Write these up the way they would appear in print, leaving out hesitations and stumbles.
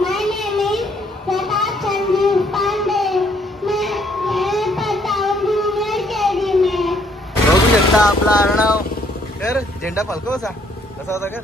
My name is Pratap Chandru Pandey. मैं पढ़ता हूँ जूनियर केजी में. बघू शकता आपला अर्णव. कर झेंडा फलकवसा कसा होता कर.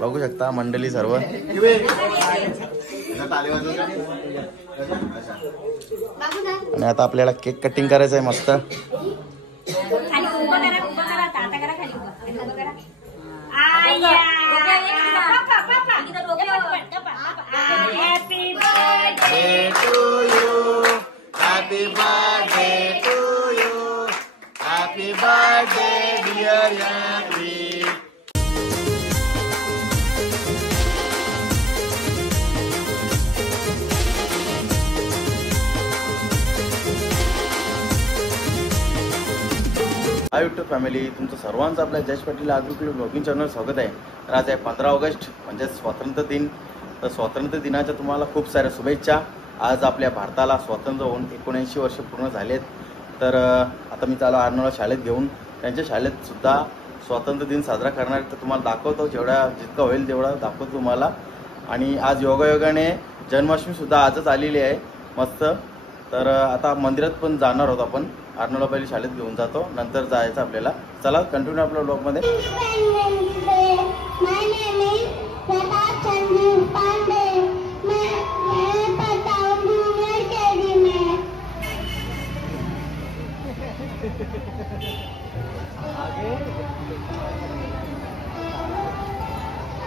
बघू शकता मंडळी सर्व. आणि आता आपल्याला केक कटिंग करायचं आहे मस्त. Happy birthday to you. Happy birthday dear Yanvi. Hi YouTube family, तुमचं सर्वांचं आपल्या Jayesh Patil agriculture blogging channel स्वागत आहे. तर आज आहे 15 ऑगस्ट म्हणजे स्वातंत्र्य दिन. तर स्वातंत्र्य दिनाच्या तुम्हाला खूप साऱ्या शुभेच्छा. आज आपल्या भारताला स्वातंत्र्य होऊन 79 वर्ष पूर्ण झालेत. तर आता मी चालू अर्णवला शाळेत घेऊन. त्यांच्या शाळेत सुद्धा स्वातंत्र्य दिन साजरा करणार. तर तुम्हाला दाखवतो, जितकं होईल तेवढा दाखवतो तुम्हाला. आणि आज योगायोगाने जन्माष्टमी सुद्धा आजच आलेली आहे मस्त. तर आता मंदिरात पण जाणार आहोत आपण. अर्णवला पहिले शाळेत घेऊन जातो, नंतर जायचं आपल्याला. चला कंटिन्यू आपल्या ब्लॉगमध्ये.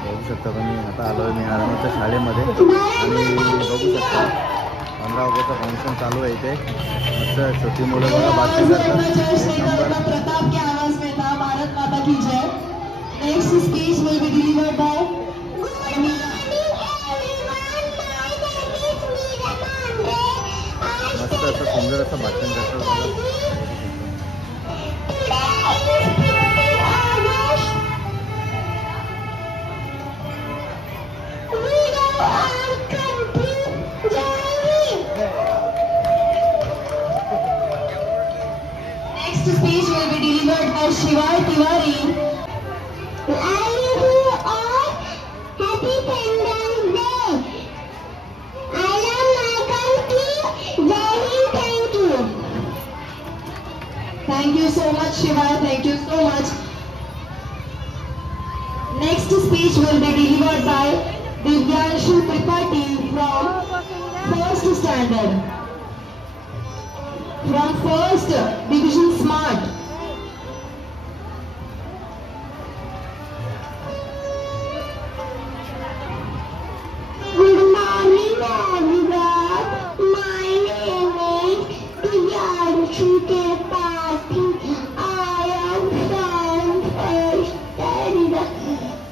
बघू शकता तुम्ही, आता आलोय मी अर्णवच्या शाळेमध्ये. आणि बघू शकता 15 ऑगस्टचा फंक्शन चालू आहे इथे. मस्त छोटी मुलं बघा बातमी करतात. प्रताप के आवाज में था भारत माता की जय. Next speech will be delivered by मस्त असं सुंदर असं भाषण करतात. Next speech will be delivered by Shivar Tiwari. Happy Independence Day. I love my country. Jai Hind. Thank you. Thank you so much, Shivar. Thank you so much. Next speech will be delivered by Divyanshu Tripathi from 1st standard. From 1st Division Smart. Good morning, everyone. My name is Divyanshu Tripathi. I am from 1st standard.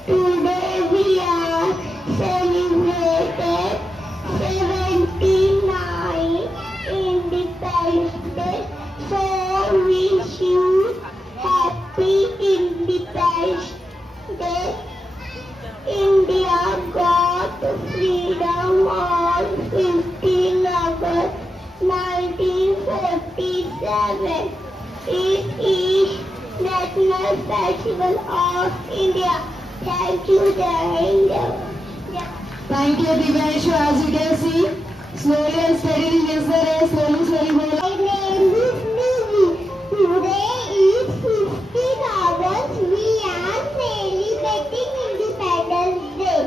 Today we are celebrating 79 Independence Day. So wish you happy Independence Day. India got freedom on 15 August 1947. It is National Festival of India. Thank you, Jai Hind. Thank you, Divyanshu. As you can see, slowly and steadily is the race. Slowly, slowly. My name is Nidhi. Today is 15 August. We are celebrating Independence Day.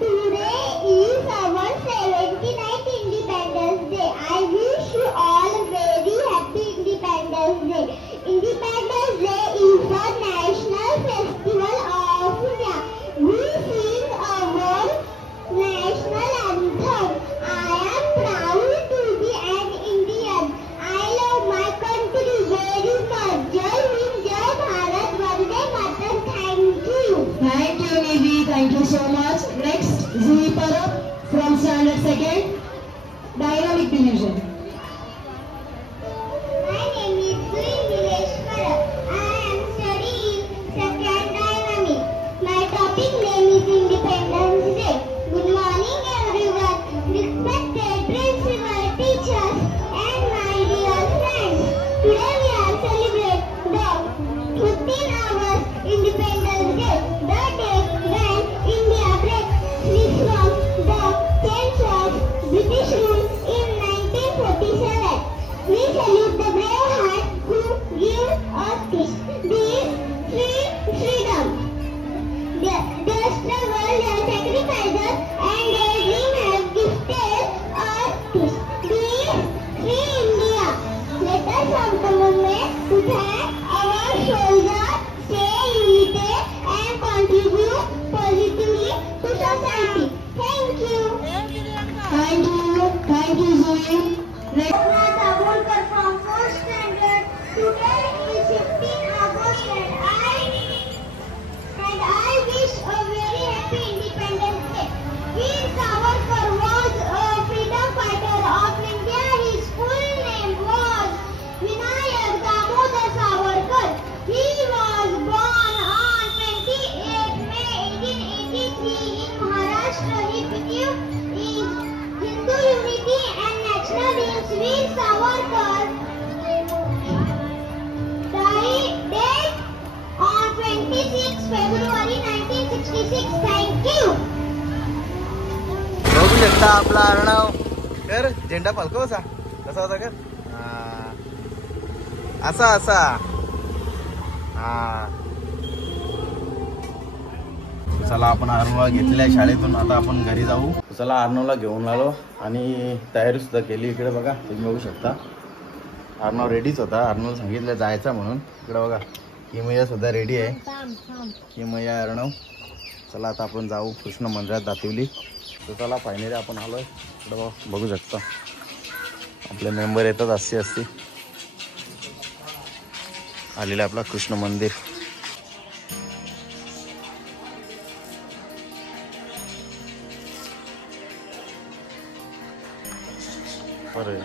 Today is our 79th Independence Day. I wish you all a very happy Independence Day. Independence Day is a national festival of India. We sing our national anthem. I am proud to be an Indian. I love my country very much. Jai Hind, Jai Bharat, Vande Mataram. Thank you. Thank you, Nidhi. Thank you so much. Next, Zui Parab from standard 2nd, Dynamic Division. My name is Zui Nilesh Parab. I am studying to society. Thank you. Thank you, Zoe. Next. Raghunath Dabolkar from 4th standard. Today is 15 August and I wish a very happy Independence Day. Veer Savarkar was a freedom fighter of India. His full name was Vinayak Damodar Savarkar. He was born on 28 May 1883 in Maharashtra. He believed in Hindu unity and nationalism. Veer Savarkar died on 26 February 1966. Thank you. बघू शकता आपला अर्णव कर झेंडा फलको असा कसा होता कर असा असा हा चला आपण अर्णवला घेतलेल्या शाळेतून आता आपण घरी जाऊ. चला अर्णवला घेऊन आलो आणि तयारी सुद्धा केली. इकडे बघा तुम्ही बघू शकता अर्णव रेडीच होता. अर्णवला सांगितलं जायचं म्हणून. इकडे बघा किमया सुद्धा रेडी आहे. किमया अर्णव चला आता आपण जाऊ कृष्ण मंदिरात दातिवली. तर चला फायनली आपण आलो आहे. इकडं बघू शकता आपले मेंबर येतात असती आलेलं आपला कृष्ण मंदिर. अरे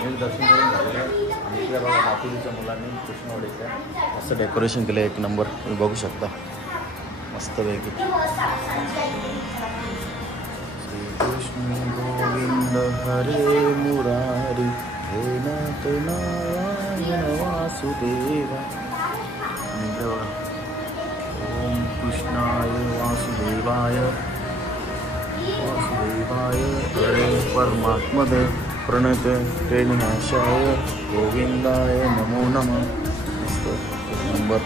नीट दर्शन करून झालेलं आहे. आणि इकडे बघा बापूजीच्या मुलांनी कृष्णवाडीचं असं डेकोरेशन केलं एक नंबर. तुम्ही बघू शकता मस्तपैकी. श्रीकृष्ण गोविंद हरे मुरारी हे नाथ नारायण वासुदेवा. आणि इकडे बघा ओम कृष्णाय वासुदेवाय वासुदेवाय हरे परमात्मने प्रणत प्रेमनाशाय गोविंदाय नमो नमः. मस्त एक नंबर.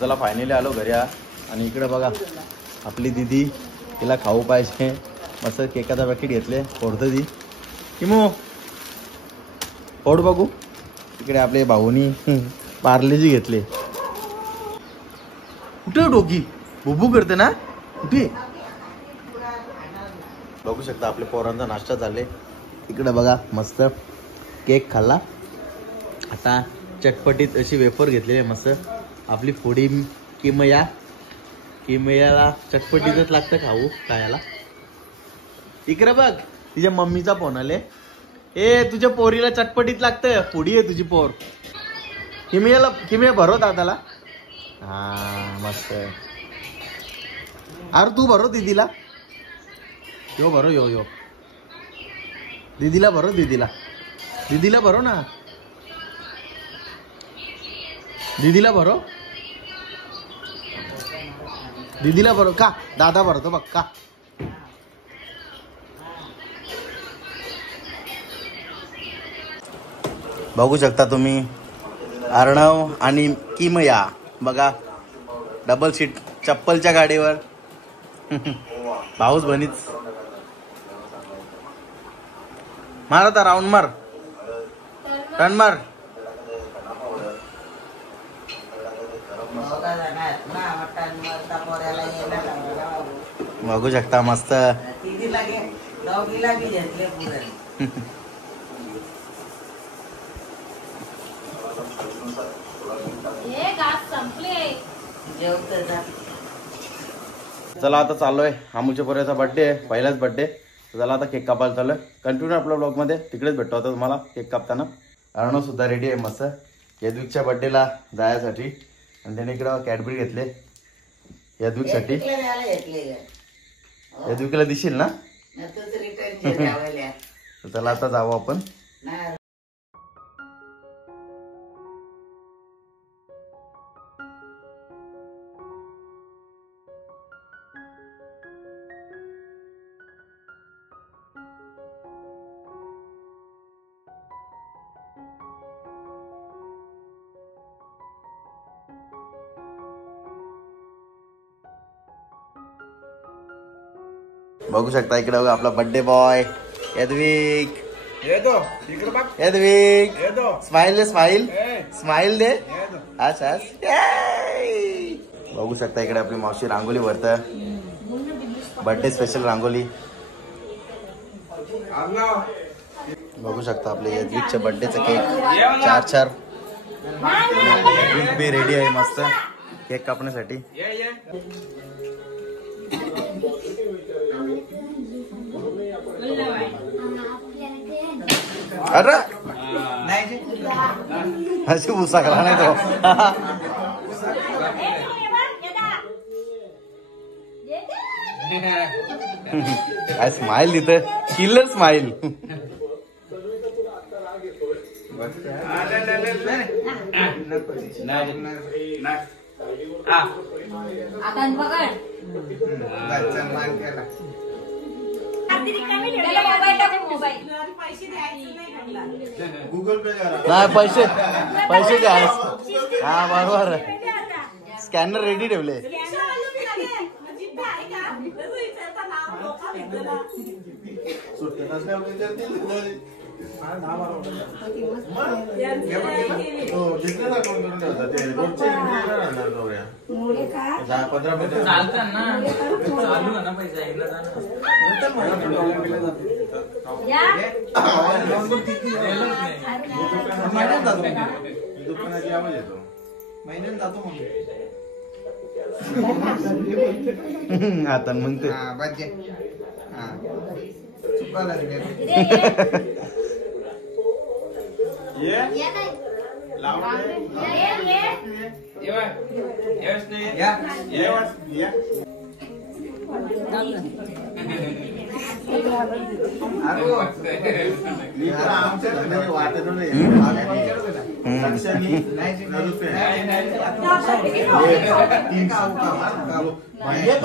चला फायनली आलो घरी. आणि इकडे बघा आपली दीदी, तिला खाऊ पाहिजे मस्त केकाचा पॅकेट घेतले. फोडतं ती किमो फोड बघू. इकडे आपले भाऊनी पार्लेजी घेतले. कुठे डोकी बुबू करते ना कुठे. बघू शकता आपल्या पोरांचा नाश्ता झाले. इकडे बघा मस्त केक खाल्ला. आता चटपटीत अशी वेफर घेतलेली मस्त. आपली फोडी किमयाला चटपटीतच लागतं खाऊ खायला. इकडे बघ तिच्या मम्मीचा फोन आले. ए तुझ्या पोरीला चटपटीत लागतं. फोडी आहे तुझी पोर. किमया भरो दादाला. हा मस्त. अरे तू भरो दीदीला. यो भरो यो दीदीला भरो. दीदीला भरो ना. दीदीला भरो. दीदीला भरो का दादा भरतो बघ का. बघू शकता तुम्ही अर्णव आणि किमया बघा डबल सीट चप्पलच्या गाडीवर. भाऊच बनीच. मार आता राऊंड मार. टर्न मार. बघू शकता मस्त. चला आता चाललोय. अमूच्या पोऱ्याचा बर्थडे आहे. पहिलाच बर्थडे. चला आता केक कापायला चाललोय. कंटिन्यू आपल्या ब्लॉग मध्ये तिकडेच भेटतो आता तुम्हाला केक कापताना. अर्णव सुद्धा रेडी आहे मस्त यदविकच्या बर्थडेला जायसाठी. आणि त्याने इकडं कॅडबरी घेतले यदविकसाठी. यदविकला दिशील ना. चला आता जाऊ आपण. बघू शकता इकडे बघा आपला birthday boy Yadvik. Yadvik smile दे. स्माइल दे. अच्छा बघू शकता इकडे आपली मावशी रांगोली भरत. Birthday special rangoli. बघू शकता आपले यदविकच्या बर्थडेचा केक 4 यदविक बी रेडी आहे मस्त केक कापण्यासाठी. अरे अशी भुसाकला नाही तो. काय स्माइल तिथं, किलर स्माइल. नाही पैसे पैसे द्या. हा बरोबर, स्कॅनर रेडी ठेवले. दुकानाची आवाज येतो महिन्यात जातो म्हणून आता मग ते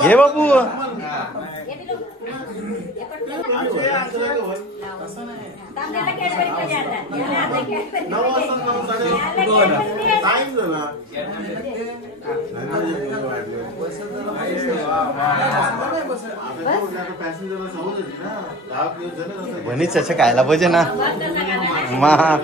घे बाबू. बनीच असं खायला पाहिजे ना मा.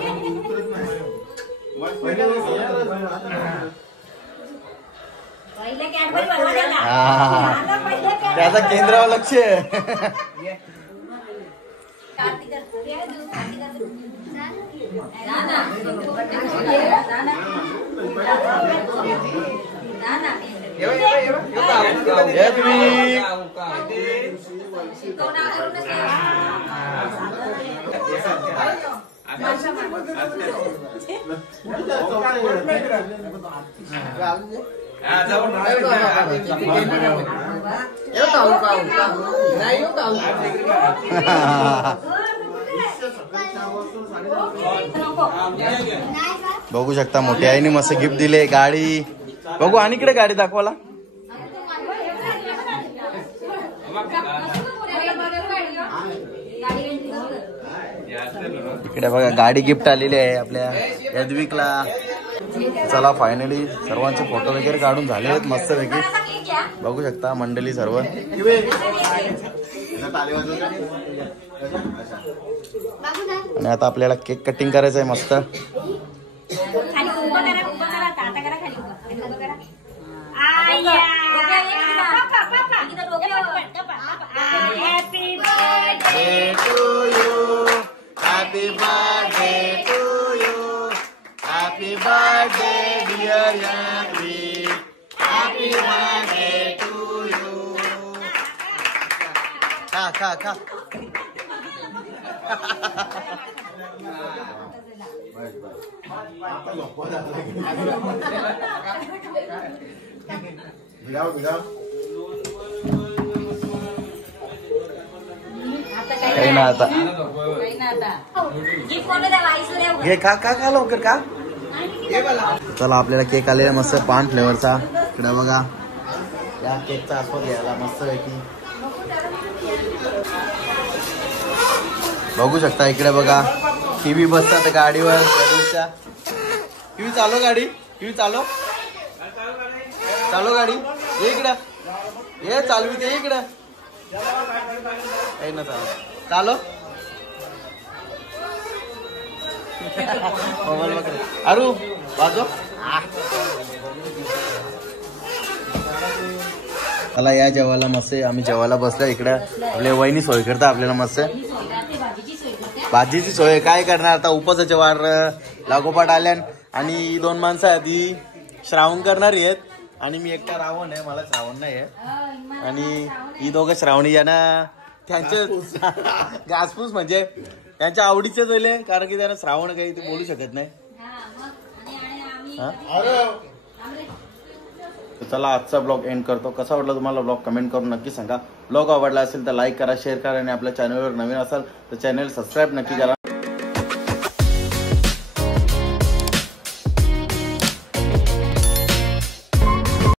त्याचा केंद्रावर लक्ष. बघू शकता मोठ्या आईने मस्त गिफ्ट दिले. गाडी बघू आणि इकडे गाडी दाखवाला. इकडे बघा गाडी गिफ्ट आलेली आहे आपल्या यदविकला. चला फायनली सर्वांचे फोटो वगैरे काढून झाले आहेत मस्त पैकी. बघू शकता मंडळी सर्व. आणि आता आपल्याला केक कटिंग करायचं आहे मस्त. Happy birthday to you. Happy birthday dear Yadvi. Happy birthday to you. Ka. काही ना आता घे का लवकर का. चला आपल्याला केक आलेला मस्त पान फ्लेवरचा. इकडे बघा या केकचा आस्वाद घ्यायला मस्त पैकी. बघू शकता इकडे बघा टीव्ही बसतात गाडीवर. टीव्ही चालव गाडी. टीव्ही चालव गाडी. ये इकडं ये चालवी ते इकडं काही ना चालो. मोबाईल बघ अरू बाजू. मला या जेवायला मस्त. आम्ही जेवायला बसलो. इकडे आपल्या वहिनी सोय करता आपल्याला मस्त भाजीची सोय. काय करणार आता उपासाचे वार लागोपाठ आल्यान. आणि 2 माणसं आधी श्रावण करणारी आहेत. आणि मी एकटा रावण आहे. मला श्रावण नाही आहे. आणि ही दोघं श्रावणी यांना त्यांचे घासपूस म्हणजे त्यांच्या आवडीचेच झाले. कारण की त्यांना श्रावण काही ते बोलू शकत नाही. तर चला आजचा ब्लॉग एंड करतो. कसा वाटला तुम्हाला ब्लॉग कमेंट करून नक्की सांगा. ब्लॉग आवडला असेल तर लाईक करा, शेअर करा आणि आपल्या चॅनलवर नवीन असाल तर चॅनल सबस्क्राईब नक्की करा.